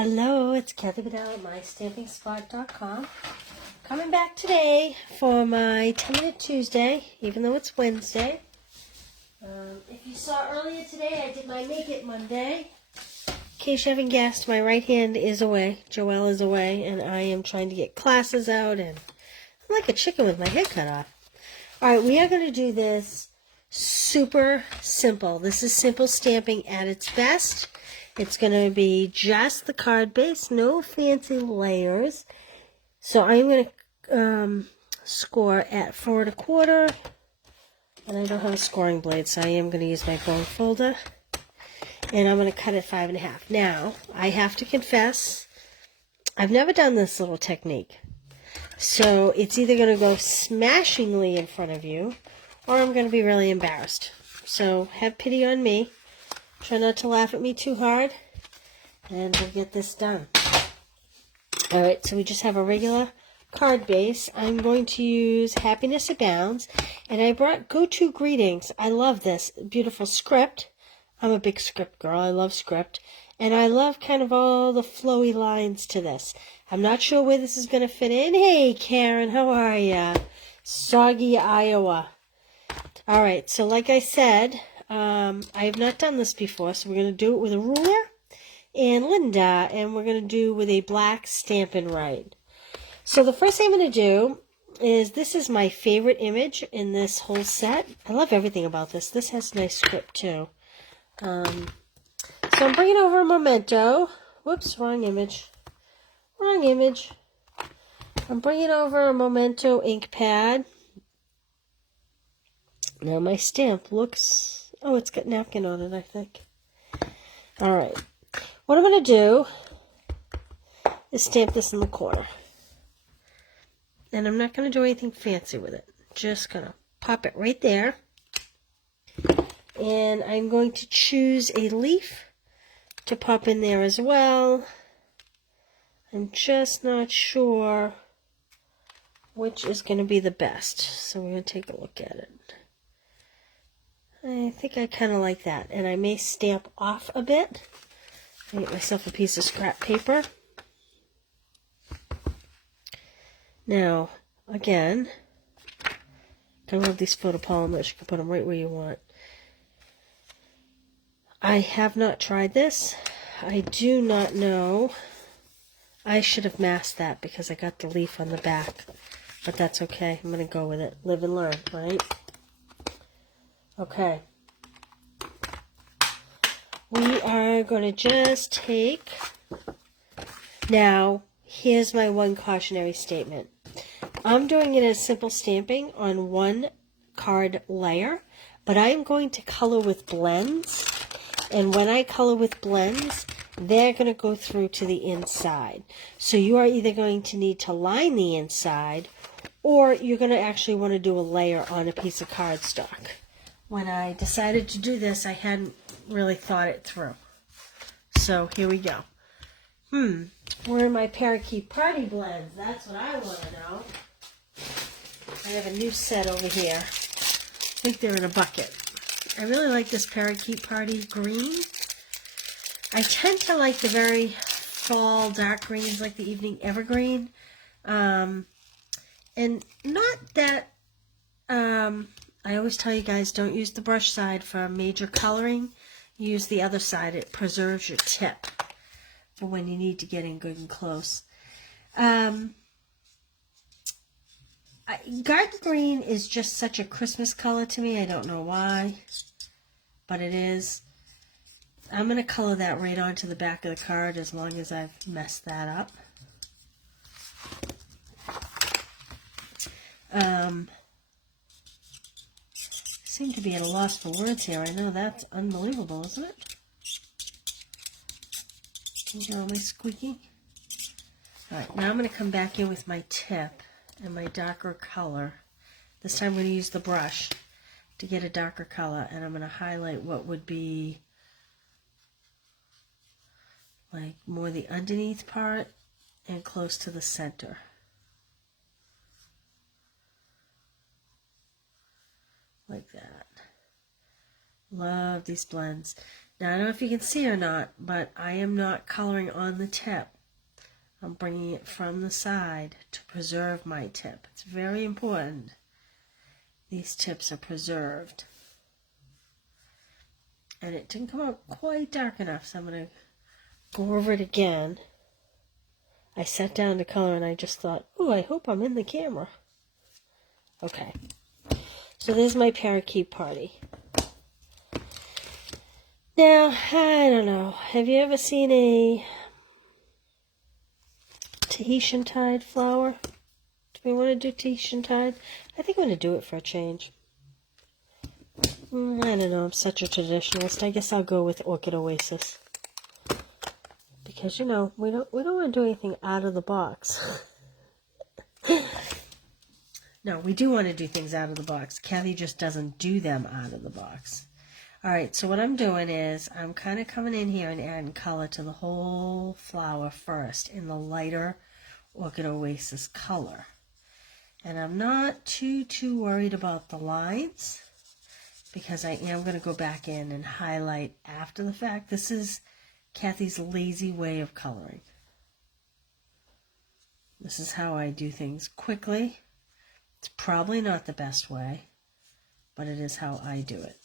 Hello, it's Kathy Bedell at mystampingspot.com. Coming back today for my 10-minute Tuesday, even though it's Wednesday. If you saw earlier today, I did my Make It Monday. In case you haven't guessed, my right hand is away. Joelle is away, and I am trying to get classes out, and I'm like a chicken with my head cut off. All right, we are going to do this super simple. This is simple stamping at its best. It's going to be just the card base, no fancy layers. So I'm going to score at 4 1/4. And I don't have a scoring blade, so I am going to use my bone folder. And I'm going to cut at 5.5. Now, I have to confess, I've never done this little technique. So it's either going to go smashingly in front of you, or I'm going to be really embarrassed. So have pity on me. Try not to laugh at me too hard, and we'll get this done. Alright, so we just have a regular card base. I'm going to use Happiness Abounds, and I brought Go To Greetings. I love this beautiful script. I'm a big script girl. I love script, and I love kind of all the flowy lines to this. I'm not sure where this is going to fit in. Hey, Karen, how are ya? Soggy, Iowa. Alright, so like I said, I have not done this before, so we're going to do it with a ruler and Linda, and we're going to do with a black Stampin' Right. So the first thing I'm going to do is, this is my favorite image in this whole set. I love everything about this. This has nice script too. So I'm bringing over a Memento. Whoops, wrong image. Wrong image. I'm bringing over a Memento ink pad. Now my stamp looks, oh, it's got napkin on it, I think. Alright. What I'm going to do is stamp this in the corner. And I'm not going to do anything fancy with it. Just going to pop it right there. And I'm going to choose a leaf to pop in there as well. I'm just not sure which is going to be the best. So we're going to take a look at it. I think I kind of like that. And I may stamp off a bit. I get myself a piece of scrap paper. Now, again, I love these photopolymers. You can put them right where you want. I have not tried this. I do not know. I should have masked that because I got the leaf on the back. But that's okay. I'm going to go with it. Live and learn, right? Okay. We are going to just take... Now, here's my one cautionary statement. I'm doing it as simple stamping on one card layer, but I am going to color with blends. And when I color with blends, they're going to go through to the inside. So you are either going to need to line the inside, or you're going to actually want to do a layer on a piece of cardstock. When I decided to do this, I hadn't really thought it through. So here we go. Where are my Parakeet Party blends? That's what I want to know. I have a new set over here. I think they're in a bucket. I really like this Parakeet Party green. I tend to like the very fall dark greens, like the Evening Evergreen. And not that... I always tell you guys, don't use the brush side for major coloring. Use the other side. It preserves your tip for when you need to get in good and close. Garden green is just such a Christmas color to me. I don't know why, but it is. I'm going to color that right onto the back of the card as long as I've messed that up. Seem to be at a loss for words here. I know that's unbelievable, isn't it? You know, am I squeaking? Alright, now I'm going to come back in with my tip and my darker color. This time I'm going to use the brush to get a darker color, and I'm going to highlight what would be like more the underneath part and close to the center. Like that. Love these blends. Now, I don't know if you can see or not, but I am not coloring on the tip. I'm bringing it from the side to preserve my tip. It's very important. These tips are preserved. And it didn't come out quite dark enough, so I'm going to go over it again. I sat down to color and I just thought, oh, I hope I'm in the camera. Okay. So there's my parakeet party. Now, I don't know. Have you ever seen a Tahitian tide flower? Do we want to do Tahitian tide? I think I'm going to do it for a change. I don't know. I'm such a traditionalist. I guess I'll go with Orchid Oasis. Because, you know, we don't want to do anything out of the box. No, we do want to do things out of the box. Kathy just doesn't do them out of the box. All right, so what I'm doing is I'm kind of coming in here and adding color to the whole flower first in the lighter Orchid Oasis color. And I'm not too worried about the lines because I am going to go back in and highlight after the fact. This is Kathy's lazy way of coloring. This is how I do things quickly. It's probably not the best way, but it is how I do it.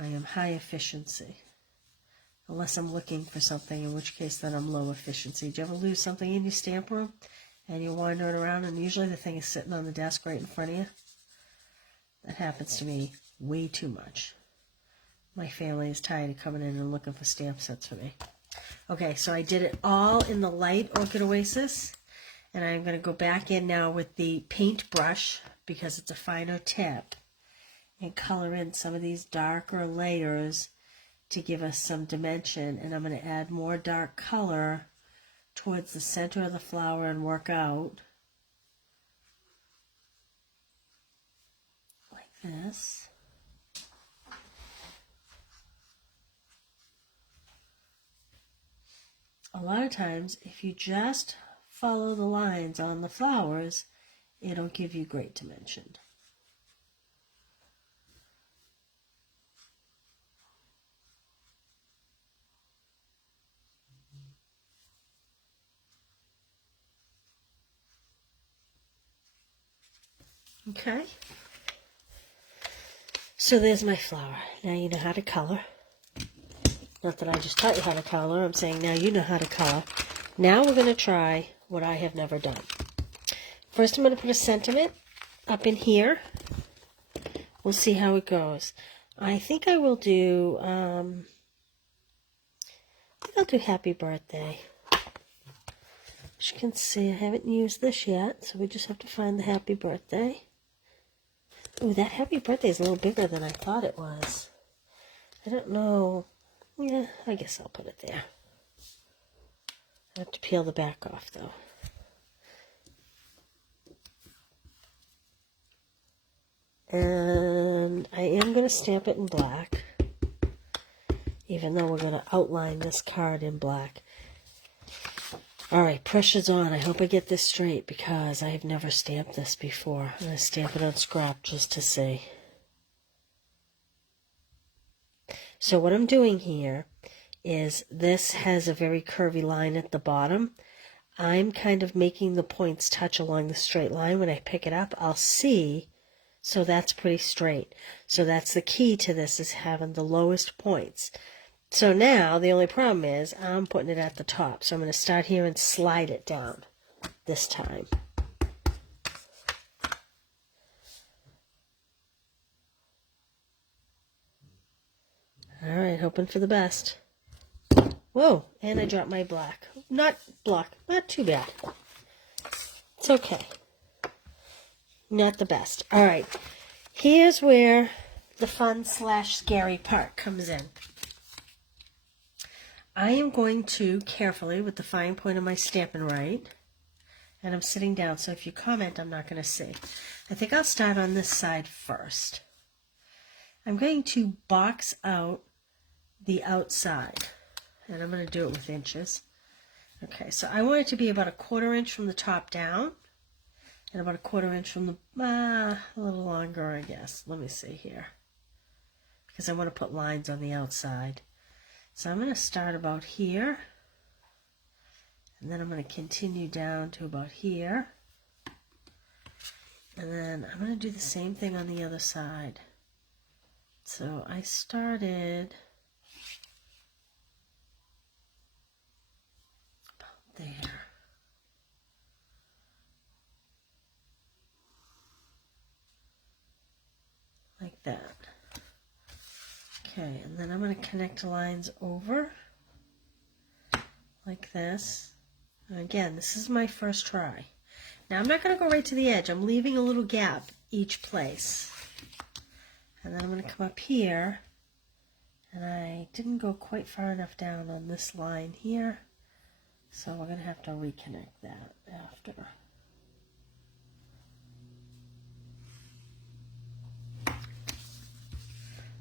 I am high efficiency, unless I'm looking for something, in which case then I'm low efficiency. Do you ever lose something in your stamp room and you're wandering around and usually the thing is sitting on the desk right in front of you? That happens to me way too much. My family is tired of coming in and looking for stamp sets for me. Okay, so I did it all in the light Orchid Oasis, and I'm going to go back in now with the paint brush because it's a finer tip, and color in some of these darker layers to give us some dimension. And I'm going to add more dark color towards the center of the flower and work out like this. A lot of times, if you just follow the lines on the flowers, it'll give you great dimension. Okay, so there's my flower. Now you know how to color. Not that I just taught you how to color, I'm saying now you know how to color. Now we're going to try what I have never done. First I'm going to put a sentiment up in here. We'll see how it goes. I think I will do, I'll do Happy Birthday. As you can see, I haven't used this yet, so we just have to find the Happy Birthday. Ooh, that Happy Birthday is a little bigger than I thought it was. I don't know. Yeah, I guess I'll put it there. I have to peel the back off, though. And I am going to stamp it in black, even though we're going to outline this card in black. All right, pressure's on. I hope I get this straight because I have never stamped this before. I'm going to stamp it on scrap just to see. So what I'm doing here is this has a very curvy line at the bottom. I'm kind of making the points touch along the straight line. When I pick it up, I'll see. So that's pretty straight. So that's the key to this, is having the lowest points. So now the only problem is I'm putting it at the top. So I'm going to start here and slide it down this time. All right, hoping for the best. Whoa, and I dropped my black. Not too bad. It's okay. Not the best. All right, here's where the fun / scary part comes in. I am going to carefully, with the fine point of my Stampin' Right, and I'm sitting down, so if you comment, I'm not going to see. I think I'll start on this side first. I'm going to box out the outside, and I'm going to do it with inches. Okay, so I want it to be about a 1/4 inch from the top down, and about a 1/4 inch from the, a little longer, I guess. Let me see here. because I want to put lines on the outside. So I'm going to start about here, and then I'm going to continue down to about here, and then I'm going to do the same thing on the other side. So I started about there. Like that. Okay, and then I'm going to connect lines over like this. And again, this is my first try. Now I'm not going to go right to the edge. I'm leaving a little gap each place. And then I'm going to come up here, and I didn't go quite far enough down on this line here, so we're going to have to reconnect that after.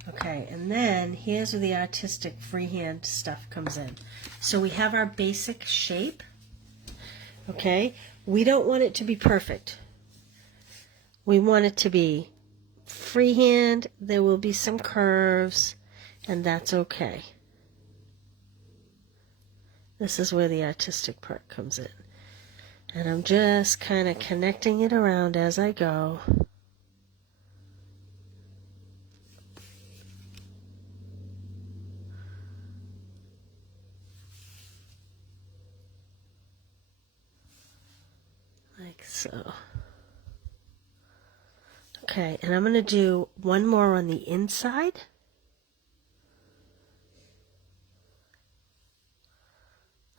Okay, and then here's where the artistic freehand stuff comes in. So we have our basic shape. Okay, we don't want it to be perfect. We want it to be freehand. There will be some curves, and that's okay. This is where the artistic part comes in. And I'm just kind of connecting it around as I go. Like so. Okay, and I'm going to do one more on the inside.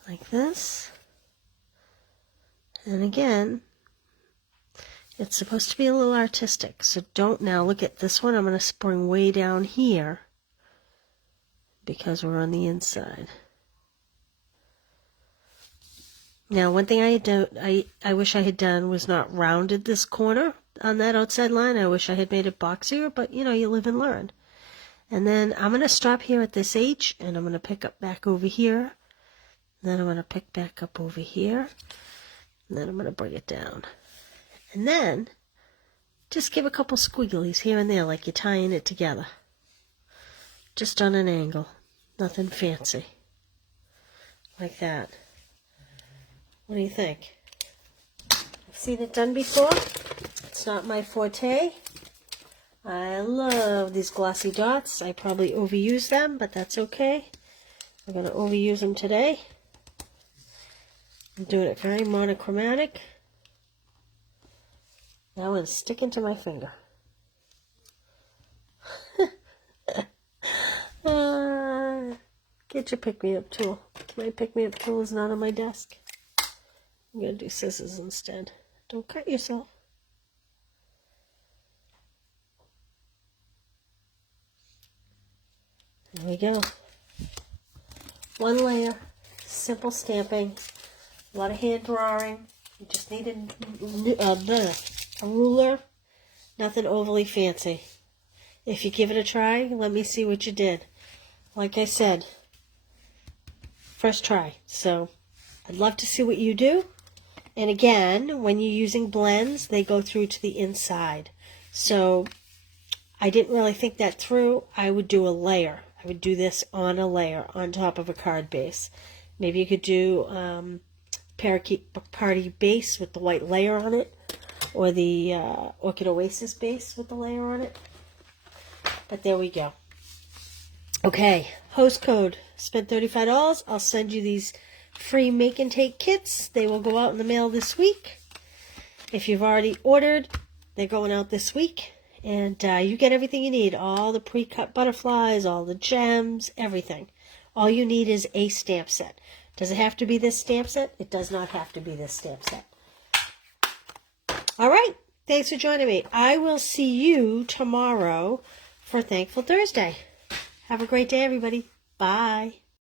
Like this. And again, it's supposed to be a little artistic, so don't, now look at this one, I'm going to spring way down here because we're on the inside. Now, one thing I wish I had done was not rounded this corner on that outside line. I wish I had made it boxier, but you know, you live and learn. And then I'm going to stop here at this H, and I'm going to pick up back over here. Then I'm going to pick back up over here, and then I'm going to bring it down. And then just give a couple squigglies here and there like you're tying it together. Just on an angle. Nothing fancy. Like that. What do you think? I've seen it done before. It's not my forte. I love these glossy dots. I probably overuse them, but that's okay. I'm going to overuse them today. I'm doing it very monochromatic. That one's sticking to my finger. Get your pick-me-up tool. My pick-me-up tool is not on my desk. I'm going to do scissors instead. Don't cut yourself. There we go. One layer, simple stamping, a lot of hand drawing. You just need a ruler, nothing overly fancy. If you give it a try, let me see what you did. Like I said, first try. So I'd love to see what you do. And again, when you're using blends, they go through to the inside. So I didn't really think that through. I would do a layer. I would do this on a layer on top of a card base. Maybe you could do Parakeet Party base with the white layer on it, or the Orchid Oasis base with the layer on it. But there we go. Okay, host code. Spent $35. I'll send you these free make and take kits. They will go out in the mail this week. If you've already ordered, they're going out this week. And you get everything you need. All the pre-cut butterflies, all the gems, everything. All you need is a stamp set. Does it have to be this stamp set? It does not have to be this stamp set. All right. Thanks for joining me. I will see you tomorrow for Thankful Thursday. Have a great day, everybody. Bye.